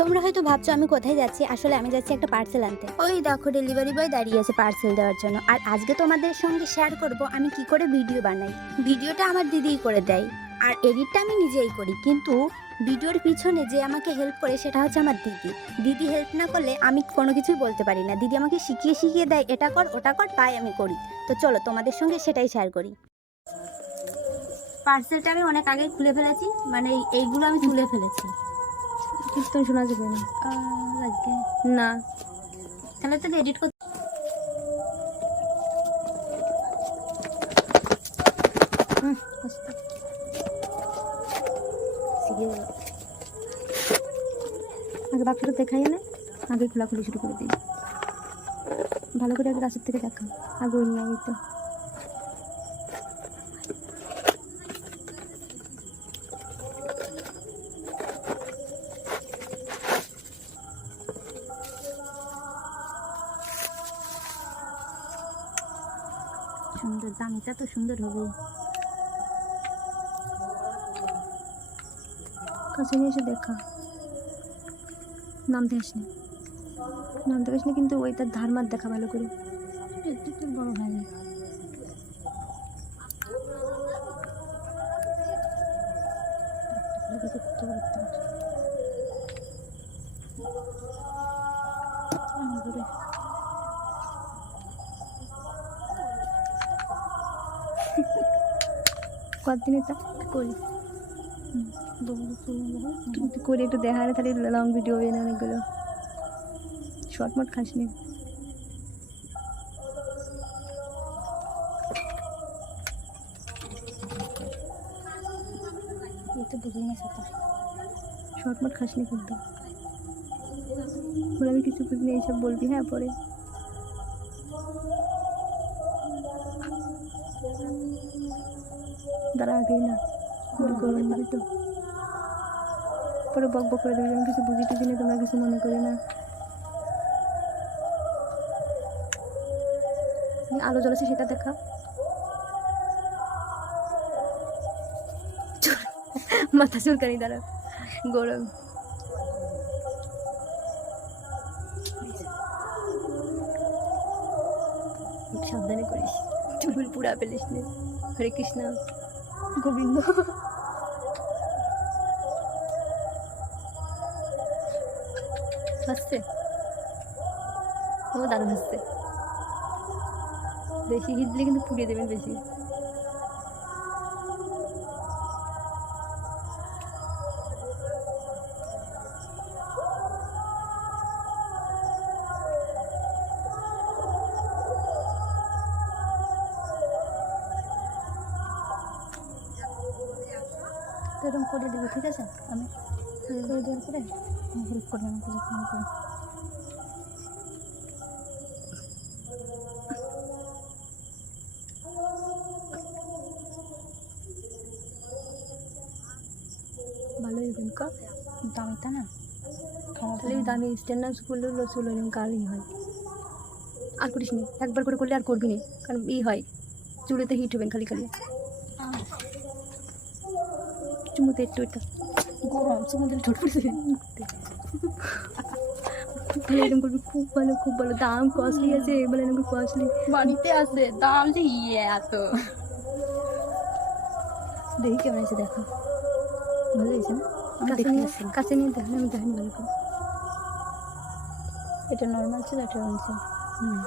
তোমরা হয়তো ভাবছ আমি কোথায় যাচ্ছি? আসলে আমি যাচ্ছি একটা পার্সেল আনতে। ওই দেখো ডেলিভারি বয় দাঁড়িয়ে আছে পার্সেল দেওয়ার জন্য। আর আজকে তোমাদের সঙ্গে শেয়ার করব আমি কি করে ভিডিও বানাই। ভিডিওটা আমার দিদিই করে দেয়। আর এডিটটা আমি নিজেই করি। কিন্তু ভিডিওর পিছনে যে আমাকে হেল্প করে সেটা হচ্ছে আমার দিদি। দিদি হেল্প না করলে আমি কোনো কিছুই বলতে পারি না। দিদি আমাকে শিখিয়ে শিখিয়ে দেয়, এটা কর, ওটা কর, তাই আমি করি। তো চলো তোমাদের সঙ্গে সেটাই শেয়ার করি। পার্সেলটা আমি অনেক আগে খুলে ফেলেছি। মানে এইগুলো আমি তুলে ফেলেছি। কীর্তন শোনা যাবে না। আজকে। না। তাহলে তো এডিট করতে গেল আগে বাক্সটা দেখাই না আগে খোলাখুলি শুরু করে দিই। ভালো করে আগে গাছের থেকে দেখা আগে নিয়ে তো। সুন্দর দামটা তো সুন্দর হবে। কাছে নিয়ে এসে দেখা। নামতে আসনি। নামতে নাম দেখিস না কিন্তু ওই তার ধার মার দেখা ভালো করে। একটু বড় হয়নি। কতদিন এটা করি তুই করি। করে একটু দেখা তাহলে লং ভিডিও হবে না অনেকগুলো শর্ট মট খাস নি তো শর্ট মট খাস নি কিন্তু। আমি কিছু বুঝিনি এইসব বলবি হ্যাঁ পরে। দাঁড়া, আগেই না। গরম তো। পরে বক বক করে দেবে। কিছু বুঝি টুঝি তোমরা কিছু মনে করে না। আলো জ্বলেছে, সেটা দেখা মাথা চুলকানি দাঁড়া গরম। সাবধানে করিস। চুল পুরা পেলিস হরে কৃষ্ণ, গোবিন্দ। হাসছে? ও দারুণ হাসছে। বেশি হিজলে কিন্তু পুড়িয়ে দেবেন বেশি। এরকম করে দেবো ঠিক আছে? আমি করে দেওয়ার পরে হেল্প করবে আমাকে আমি করি না তাহলে দামি লসুল এরকম কারই হয়? আর করিস নি একবার করে করলে আর করবি না কারণ ই হয় চুলেতে হিট হবেন খালি খালি। চুমুতে একটু এটা গরম সমুদ্রে ঠোঁট পড়ছে ভালো এরকম করবি খুব ভালো খুব ভালো। দাম কস্টলি আছে বলে এরকম কস্টলি বাড়িতে আছে দাম যে ইয়ে এত। দেখি কেমন আছে দেখো। ভালো হয়েছে না? কাছে দেখে নিয়ে। দেখেন আমি দেখেন ভালো করে। এটা নর্মাল ছিল এটা হুম